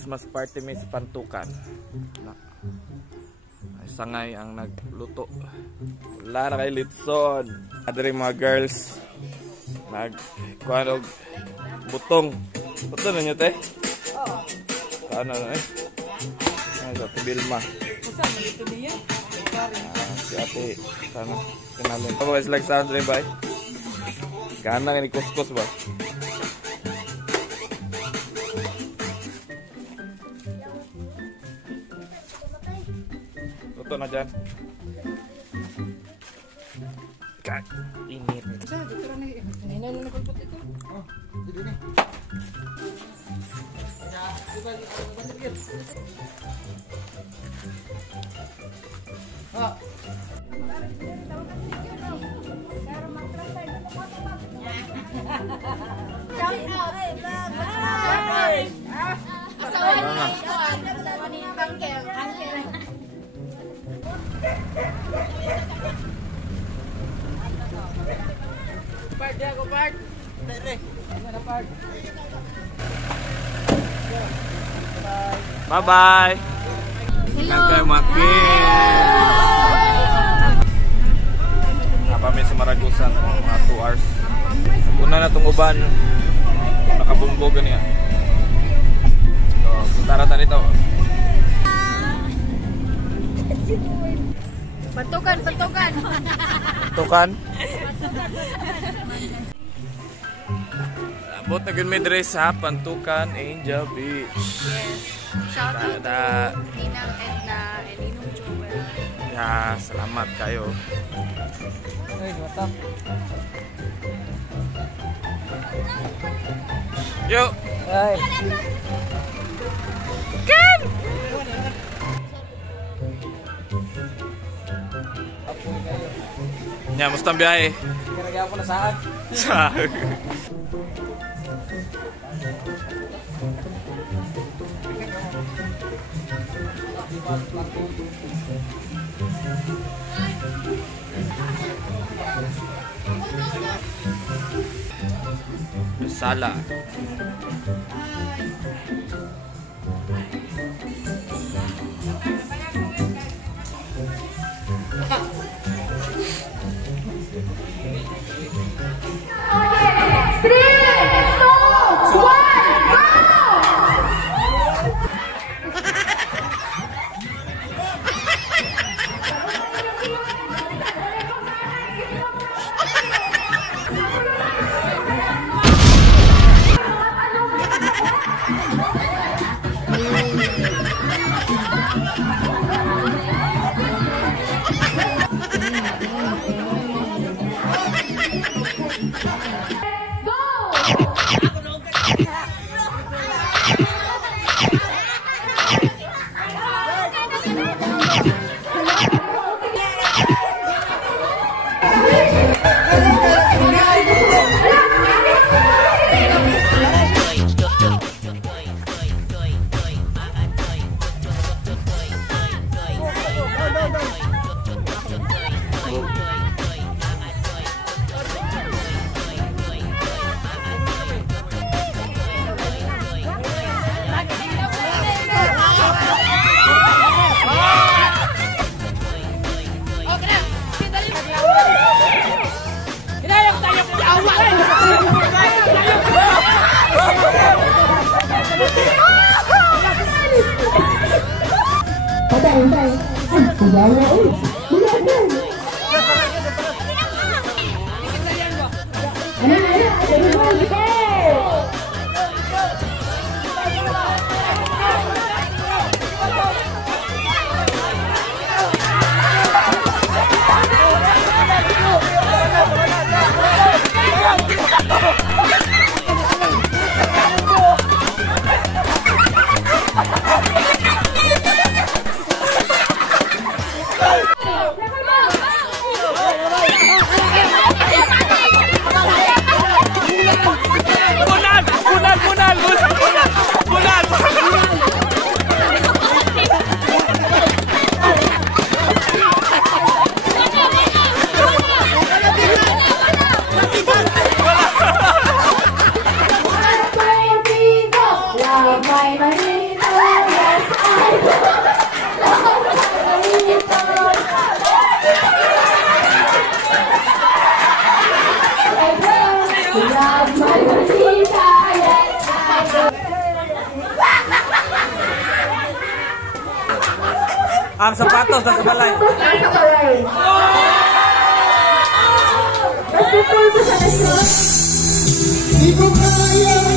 Christmas party may sa Pantukan. Ay, sangay ang nagluto. Wala na kay Litson. Adre mga girls. Nagkuhan og butong. Butong na nyo, te? Oo. Ano na eh? Ay, sa Tibilma. Saan na ito niya? Si ate, sana kinalin. Ako guys, like sa Andre ba? Gana nga ni kuskus ba? Luto na dyan. Kak, init. Hinay na nakulpot ito. Oh, dito na. Ah. Part dia ko part. Bye bye. Hello. Kayo makin. Apa may sa Maragusan mga 2 hours. Una na itong uban. Nakabumbog niya. So, punta rata dito. Pantukan. Tukan. Abot na may dress sa Pantukan Angel Beach. Yes. Shout out to Ninang Edna and Ninong Joel. Ya, salamat kayo. Hey, what's up? Yo. Hey. Ken. Apo kayo. Ya, musta biyahe? Kira-kira po na saan? Sala. Ang sapatos sa balay. Di ko kaya